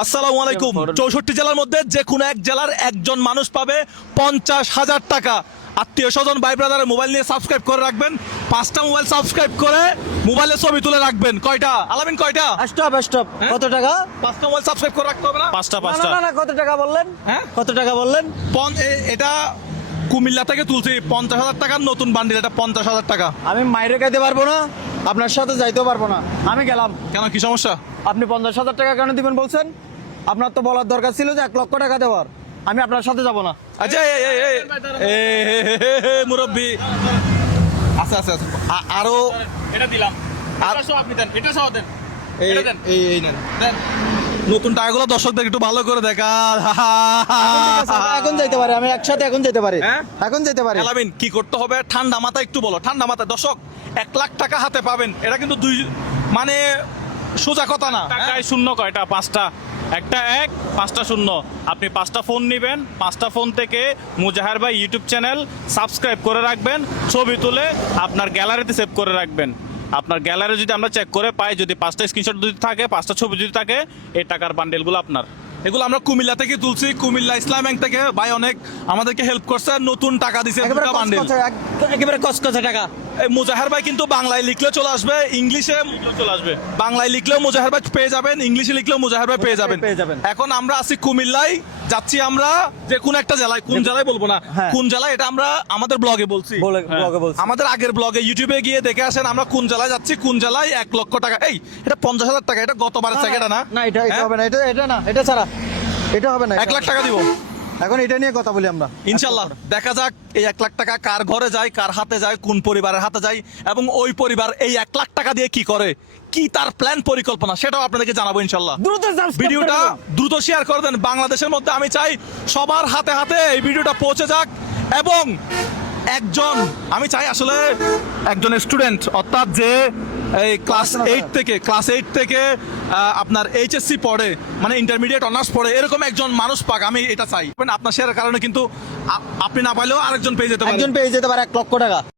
আসসালামু আলাইকুম। 64 জেলার মধ্যে যে কোনো এক জেলার একজন মানুষ পাবে 50,000 টাকা। আত্মীয় স্বজন ভাই ব্রাদারের মোবাইল নিয়ে সাবস্ক্রাইব করে রাখবেন। 5টা মোবাইল সাবস্ক্রাইব করে মোবাইলে ছবি তুলে রাখবেন। কয়টা আলামিন, কয়টা? Stop stop. কত টাকা? 5টা মোবাইল সাবস্ক্রাইব করে রাখতে হবে না? পাঁচটা না পাঁচটা না না, কত টাকা বললেন? হ্যাঁ, কত টাকা বললেন? এটা কুমিল্লা থেকে তুলছি 50,000 টাকার নতুন বান্ডিল, এটা 50,000 টাকা। আমি মাইরে খাইতে পারবো না, আপনার সাথে যাইতেও পারবো না, আমি গেলাম। কেন, কি সমস্যা? আপনি 50,000 টাকা কেন দিবেন বলছেন? আপনার তো বলার দরকার ছিল যে 1 লক্ষ টাকা দেওয়ার। আমি আপনার সাথে যাব না। আচ্ছা মুরব্বী, আচ্ছা আচ্ছা আচ্ছা, আরো এটা দিলাম। আর- এটা সহ আপনি দেন, এটা সহ দেন। এই এটা দেন। এই নেন দেন। নতুন টাকাগুলো দর্শকদের একটু ভালো করে দেখা। এখন যাইতে পারে, আমি একসাথে এখন যেতে পারি। হ্যাঁ? এখন যেতে পারি। আলামিন, কি করতে হবে? ঠান্ডা মাথায় একটু বলো, ঠান্ডা মাথায়। দর্শক 1 লাখ টাকা হাতে পাবেন, এটা কিন্তু মানে সোজা কথা না। টাকায় শূন্য কয়টা? 5টা। একটা 1, 5টা 0। আপনি 5টা ফোন নেবেন, 5টা ফোন থেকে মুজাহার ভাই ইউটিউব চ্যানেল সাবস্ক্রাইব করে রাখবেন, ছবি তুলে আপনার গ্যালারিতে সেভ করে রাখবেন। আপনার গ্যালারি যদি আমরা চেক করে পাই, যদি 5টা স্ক্রিনশট যদি থাকে, 5টা ছবি যদি থাকে, এই টাকার বান্ডেলগুলো আপনার। এগুলো আমরা কুমিল্লা থেকে তুলছি, কুমিল্লা ইসলাম ব্যাংক থেকে ভাই অনেক আমাদেরকে হেল্প করছে, নতুন টাকা দিছে একেবারে দুটা বান্ডেল। একেবারে কসকসে টাকা। এই মুজাহার ভাই কিন্তু বাংলায় লিখলে চলে আসবে, ইংলিশে চলে আসবে। বাংলায় লিখলেও মুজাহার ভাই পেয়ে যাবেন, ইংলিশে লিখলেও মুজাহার ভাই পেয়ে যাবেন। পেয়ে যাবেন। এখন আমরা আছি কুমিল্লায়, যাচ্ছি আমরা যে কোন একটা জেলায়, কোন জেলায় বলবো না, হ্যাঁ। কোন জেলায় এটা আমরা আমাদের ব্লগে বলছি। ব্লগে বলছি। আমাদের আগের ব্লগে ইউটিউবে গিয়ে দেখে আসেন আমরা কোন জেলায় যাচ্ছি, কোন জেলায় 1 লক্ষ টাকা। এই এটা 50,000 টাকা, এটা গতবারের থেকে, এটা না? না, এটা হ্যাঁ? হবে না, এটা না, এটা ছাড়া এটা হবে না। 1 লাখ টাকা দিব এখন এটা নিয়ে কথা বলি আমরা ইনশাল্লাহ। দেখা যাক এই 1 লাখ টাকা কার ঘরে যায়, কার হাতে যায়, কোন পরিবারের হাতে যায়, এবং ওই পরিবার এই 1 লাখ টাকা দিয়ে কি করে, কি তার প্ল্যান পরিকল্পনা, সেটাও আপনাদেরকে জানাবো ইনশাল্লাহ। দ্রুত subscribe ভিডিওটা করে দিন। দ্রুত শেয়ার করে দেন। বাংলাদেশের মধ্যে আমি চাই সবার হাতে হাতে এই ভিডিওটা পৌঁছে যাক, এবং একজন, আমি চাই আসলে একজন স্টুডেন্ট, অর্থাৎ যে এই ক্লাস 8 থেকে আপনার এইচএসসি পড়ে, মানে ইন্টারমিডিয়েট অনার্স পড়ে, এরকম একজন মানুষ পাক, আমি এটা চাই। আপনার শেয়ারের কারণে কিন্তু আপনি না পাইলেও আরেকজন পেয়ে যেতে পারেন। একজন পেয়ে যেতে পারে 1 লক্ষ টাকা।